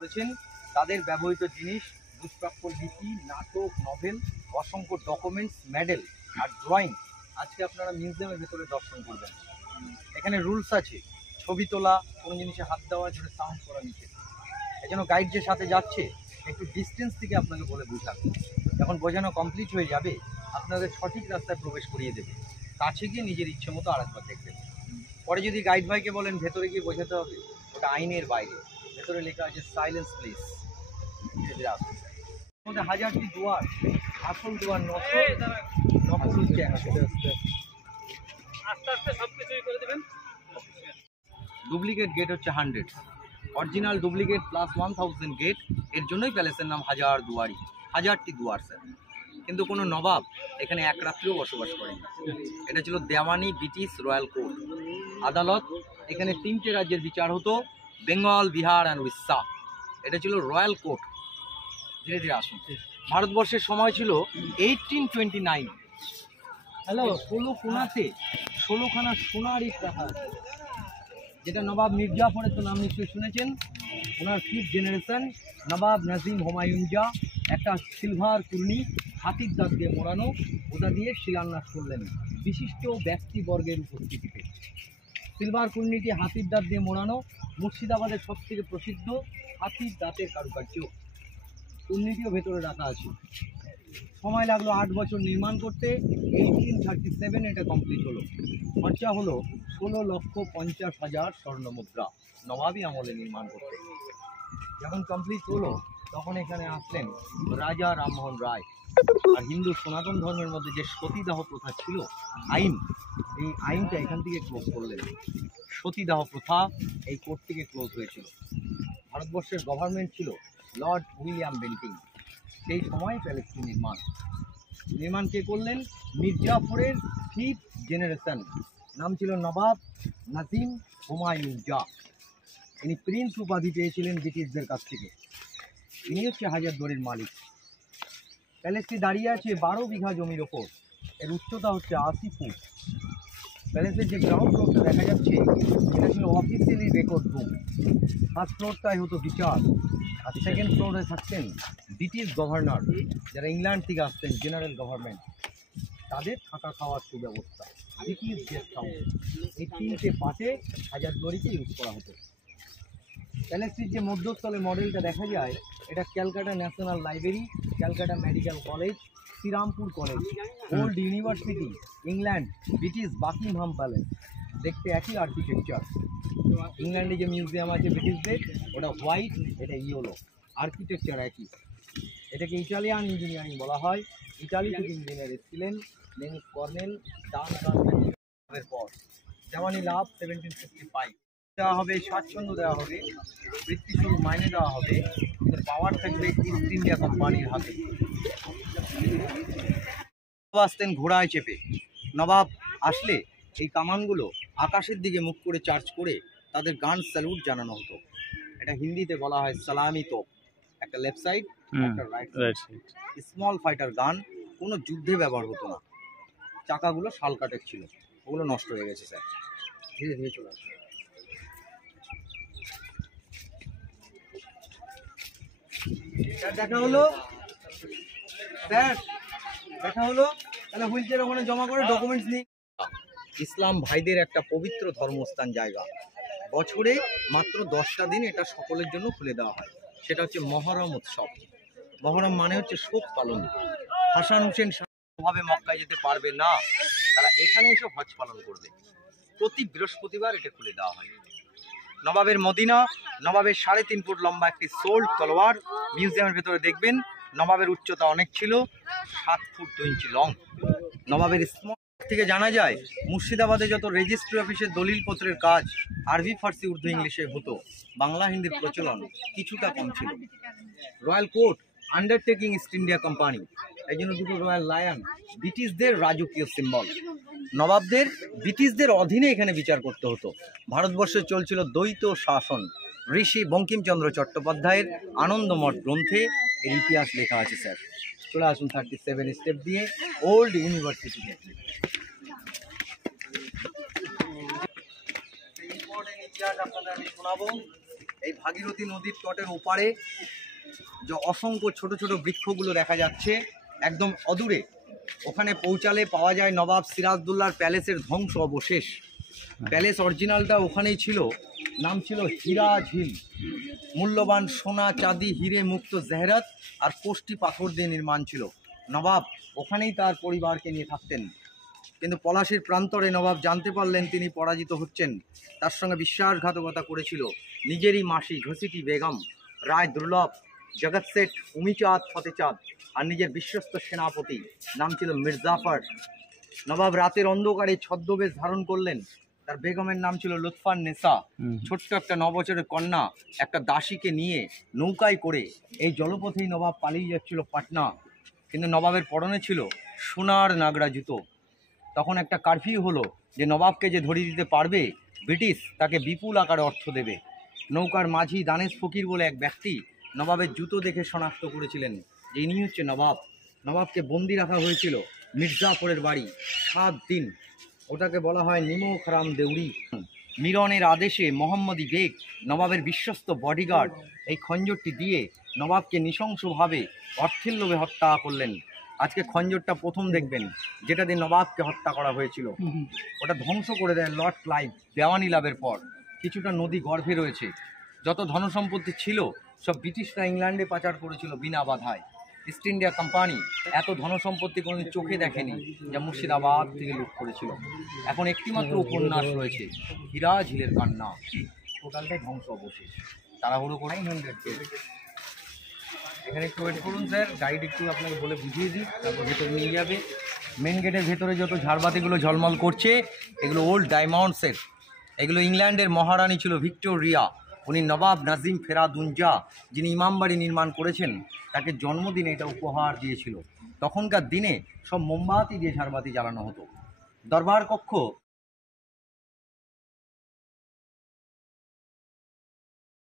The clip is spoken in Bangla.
করেছেন তাদের ব্যবহৃত জিনিস, দুষ্প্রাপ্য লিপি, নাটক, নভেল, অসংখ্য ডকুমেন্টস, মেডেল আর ড্রয়িং আজকে আপনারা মিউজিয়ামের ভেতরে দর্শন করবেন। এখানে রুলস আছে, ছবি তোলা, কোনো জিনিসে হাত দেওয়া, যেটা সাউন্ড করা নিষেধ। এই জন্য গাইড যে সাথে যাচ্ছে একটু ডিস্টেন্স থেকে আপনাকে বলে বোঝাবে। যখন বোঝানো কমপ্লিট হয়ে যাবে আপনাদের সঠিক রাস্তায় প্রবেশ করিয়ে দেবে, কাছে গিয়ে নিজের ইচ্ছে মতো আরেকবার দেখবেন। পরে যদি গাইড ভাইকে বলেন ভেতরে গিয়ে বোঝাতে হবে, ওটা আইনের বাইরে। ভেতরে লেখা আছে সাইলেন্স প্লিজ। ধীরে ধীরে আসুন। মধ্যে হাজারটি দুয়ার, আসল দুয়ার 900, নকল হচ্ছে 100। আস্তে আস্তে সব কিছুই করে দেবেন। ডুপ্লিকেট গেট হচ্ছে 100, অরিজিনাল ডুপ্লিকেট প্লাস 1000 গেট। এর জন্যই প্যালেসের নাম হাজার দুয়ারি, হাজারটি দুয়ার স্যার। কিন্তু কোনো নবাব এখানে এক রাত্রিও বসবাস করেনি। এটা ছিল দেওয়ানি ব্রিটিশ রয়্যাল কোর্ট আদালত। এখানে 3টে রাজ্যের বিচার হতো, বেঙ্গল, বিহার অ্যান্ড উড়িষ্যা। এটা ছিল রয়্যাল কোর্ট। ধীরে ধীরে আসুন। ভারতবর্ষের সময় ছিল 1829। হ্যালো, 16 কোনাতে 16খানা সোনার ইট রাখা আছে, যেটা নবাব মির্জাফরের তো নাম নিশ্চয়ই শুনেছেন। ওনার 5th জেনারেশন নবাব নাজিম হুমায়ুন জা একটা সিলভার কুর্নি হাতির দাঁত দিয়ে মোড়ানো, ওটা দিয়ে শিলান্যাস করলেন বিশিষ্ট ব্যক্তিবর্গের উপস্থিতিতে। সিলভার কুর্নিটি হাতির দাঁত দিয়ে মোড়ানো, মুর্শিদাবাদের সবথেকে প্রসিদ্ধ হাতির দাঁতের কারুকার্য। কুর্নিটিও ভেতরে রাখা আছে। সময় লাগলো 8 বছর নির্মাণ করতে। 1837 এটা কমপ্লিট হলো। খরচা হলো 16,50,000 স্বর্ণ মুদ্রা, নবাবী আমলে নির্মাণ করতে। যখন কমপ্লিট হলো তখন এখানে আসলেন রাজা রামমোহন রায়। আর হিন্দু সনাতন ধর্মের মধ্যে যে সতীদাহ প্রথা ছিল আইন, এই আইনটা এখান থেকে ক্লোজ করলেন। সতীদাহ প্রথা এই কোর্ট থেকে ক্লোজ হয়েছিল। ভারতবর্ষের গভর্নমেন্ট ছিল লর্ড উইলিয়াম বেন্টিং। সেই সময় প্যালেসটি নির্মাণ কে করলেন? মির্জাফরের 5th জেনারেশন, নাম ছিল নবাব নাজিম হুমায়ুন জা। ইনি প্রিন্স উপাধি পেয়েছিলেন ব্রিটিশদের কাছ থেকে। ইনি হচ্ছে হাজারদুয়ারির মালিক। প্যালেসটি দাঁড়িয়ে আছে 12 বিঘা জমির ওপর। এর উচ্চতা হচ্ছে 80 ফুট। প্যালেসের যে গ্রাউন্ড ফ্লোরটা দেখা যাচ্ছে এটা ছিল অফিসিয়ালি রেকর্ড রুম। ফার্স্ট ফ্লোরটাই হতো বিচার, আর সেকেন্ড ফ্লোরে থাকতেন ব্রিটিশ গভর্নর, যারা ইংল্যান্ড থেকে আসতেন, জেনারেল গভর্নমেন্ট, তাদের থাকা খাওয়ার সুব্যবস্থা। British guest house. এই 3টে পার্টে হাজারদুয়ারিকে ইউজ করা হতো। প্যালেসটির যে মধ্যস্থলে মডেলটা দেখা যায়, এটা Calcutta national library, Calcutta medical college, Serampore college, old university, England, British Buckingham Palace. দেখতে একই আর্কিটেকচার। ইংল্যান্ডে যে মিউজিয়াম আছে ব্রিটিশদের, ওটা হোয়াইট, এটা ইয়েলো। আর্কিটেকচার একই। এটাকে ইটালিয়ান ইঞ্জিনিয়ারিং বলা হয়। ইটালি থেকে ইঞ্জিনিয়ার এসেছিলেন ডেনিস কর্নেল, ডান পর। দেওয়ানি লাভ 1755 দেওয়া হবে, স্বাচ্ছন্দ্য দেওয়া হবে, বৃত্তি শুরু মাইনে দেওয়া হবে, কিন্তু পাওয়ার থাকবে ইস্ট ইন্ডিয়া কোম্পানির হাতে। আসতেন ঘোড়ায় চেপে। নবাব আসলে এই কামানগুলো আকাশের দিকে মুখ করে চার্জ করে তাদের গান স্যালুট জানানো হতো। এটা হিন্দিতে বলা হয় সালামি তোপ। একটা লেফট সাইড, একটা রাইট সাইড। স্মল ফাইটার গান, কোনো যুদ্ধে ব্যবহার হতো না। চাকাগুলো শাল কাঠের ছিল, ওগুলো নষ্ট হয়ে গেছে স্যার। ধীরে ধীরে চলে আসবে। দেখা হলো স্যার, দেখা হলো। তাহলে হুইল চেয়ার ওখানে জমা করে ডকুমেন্টস নিয়ে। ইসলাম ভাইদের একটা পবিত্র ধর্মস্থান জায়গা। বছরে মাত্র 10টা দিন এটা সকলের জন্য খুলে দেওয়া হয়। সেটা হচ্ছে মহরম উৎসব। মহরম মানে হচ্ছে শোক পালন। হাসান হোসেন ভাবে মক্কায় যেতে পারবে না, তারা এখানে এসে হজ পালন করবে। প্রতি বৃহস্পতিবার এটা খুলে দেওয়া হয়। নবাবের মদিনা, নবাবের 3.5 ফুট লম্বা একটি সোল্ড তলোয়ার মিউজিয়ামের ভেতরে দেখবেন। নবাবের উচ্চতা অনেক ছিল, 7 ফুট 2 ইঞ্চি লং। নবাবের স্মল থেকে জানা যায় মুর্শিদাবাদে যত রেজিস্ট্রি অফিসের দলিলপত্রের কাজ আরবি, ফার্সি, উর্দু, ইংলিশে হতো। বাংলা হিন্দির প্রচলন কিছুটা কম ছিল। Royal court undertaking east India company, এই জন্য দুটো রয়্যাল লায়ন, ব্রিটিশদের রাজকীয় সিম্বল। নবাবদের ব্রিটিশদের অধীনে এখানে বিচার করতে হতো। ভারতবর্ষে চলছিল দ্বৈত শাসন। ঋষি বঙ্কিমচন্দ্র চট্টোপাধ্যায়ের আনন্দমঠ গ্রন্থে এর ইতিহাস লেখা আছে স্যার। চলে আসুন 37 স্টেপ দিয়ে ওল্ড ইউনিভার্সিটিতে। ইম্পর্টেন্ট ইতিহাস আপনাদের আমি শোনাবো। এই ভাগীরথী নদীর তটের ওপারে যে অসংখ্য ছোট ছোট বৃক্ষগুলো দেখা যাচ্ছে একদম অদূরে, ওখানে পৌঁছালে পাওয়া যায় নবাব সিরাজদৌল্লার প্যালেসের ধ্বংস অবশেষ। প্যালেস অরিজিনালটা ওখানেই ছিল, নাম ছিল হীরা ঝিল। মূল্যবান সোনা, চাঁদি, হিরে মুক্ত জেহরাত আর কোষ্টি পাথর দিয়ে নির্মাণ ছিল। নবাব ওখানেই তার পরিবারকে নিয়ে থাকতেন। কিন্তু পলাশীর প্রান্তরে নবাব জানতে পারলেন তিনি পরাজিত হচ্ছেন। তার সঙ্গে বিশ্বাসঘাতকতা করেছিল নিজেরই মাসি ঘসিটি বেগম, রায় দুর্লভ, জগৎ শেঠ, উমিচাঁদ, ফতেচাঁদ আর নিজের বিশ্বস্ত সেনাপতি নাম ছিল মির্জাফর। নবাব রাতের অন্ধকারে ছদ্মবেশ ধারণ করলেন। তার বেগমের নাম ছিল লুৎফান নেসা। ছোট্ট একটা 9 বছরের কন্যা একটা দাসীকে নিয়ে নৌকায় করে এই জলপথেই নবাব পালিয়ে যাচ্ছিল পাটনা। কিন্তু নবাবের পরনে ছিল সোনার নাগরা জুতো। তখন একটা কারফিউ হলো যে নবাবকে যে ধরিয়ে দিতে পারবে ব্রিটিশ তাকে বিপুল আকারে অর্থ দেবে। নৌকার মাঝি দানেশ ফকির বলে এক ব্যক্তি নবাবের জুতো দেখে শনাক্ত করেছিলেন যে ইনি হচ্ছে নবাব। নবাবকে বন্দি রাখা হয়েছিল মির্জাফরের বাড়ি 7 দিন। ওটাকে বলা হয় নিমখরাম দেউড়ি। মিরনের আদেশে মোহাম্মদী বেগ, নবাবের বিশ্বস্ত বডিগার্ড, এই খঞ্জরটি দিয়ে নবাবকে নৃশংসভাবে অর্থের লোভে হত্যা করলেন। আজকে খঞ্জরটা প্রথম দেখবেন যেটা দিয়ে নবাবকে হত্যা করা হয়েছিল। ওটা ধ্বংস করে দেয় লর্ড ক্লাইভ দেওয়ানি লাভের পর। কিছুটা নদী গর্ভে রয়েছে। যত ধনসম্পত্তি ছিল সব ব্রিটিশরা ইংল্যান্ডে পাচার করেছিল বিনা বাধায়। ইস্ট ইন্ডিয়া কোম্পানি এত ধনসম্পত্তি কোনোদিন চোখে দেখেনি যা মুর্শিদাবাদ থেকে লুট করেছিল। এখন একটিমাত্র উপন্যাস রয়েছে, হীরা ঝিলের কান্না। টোটালটাই ধ্বংস অবশেষ। তাড়াহুড়ো করে 900 গেট। এখানে একটু ওয়েট করুন স্যার, গাইড একটু আপনাকে বলে বুঝিয়ে দিই, তারপর ভেতরে নিয়ে যাবে। মেন গেটের ভেতরে যত ঝাড়বাতিগুলো ঝলমল করছে এগুলো ওল্ড ডায়মন্ডসের। এগুলো ইংল্যান্ডের মহারানী ছিল ভিক্টোরিয়া। উনি নবাব নাজিম ফেরাদুনজা, যিনি ইমামবাড়ি নির্মাণ করেছেন, তাকে জন্মদিনে এটা উপহার দিয়েছিল। তখনকার দিনে সব মোমবাতি দিয়ে ঝাড়বাতি জ্বালানো হতো। দরবার কক্ষ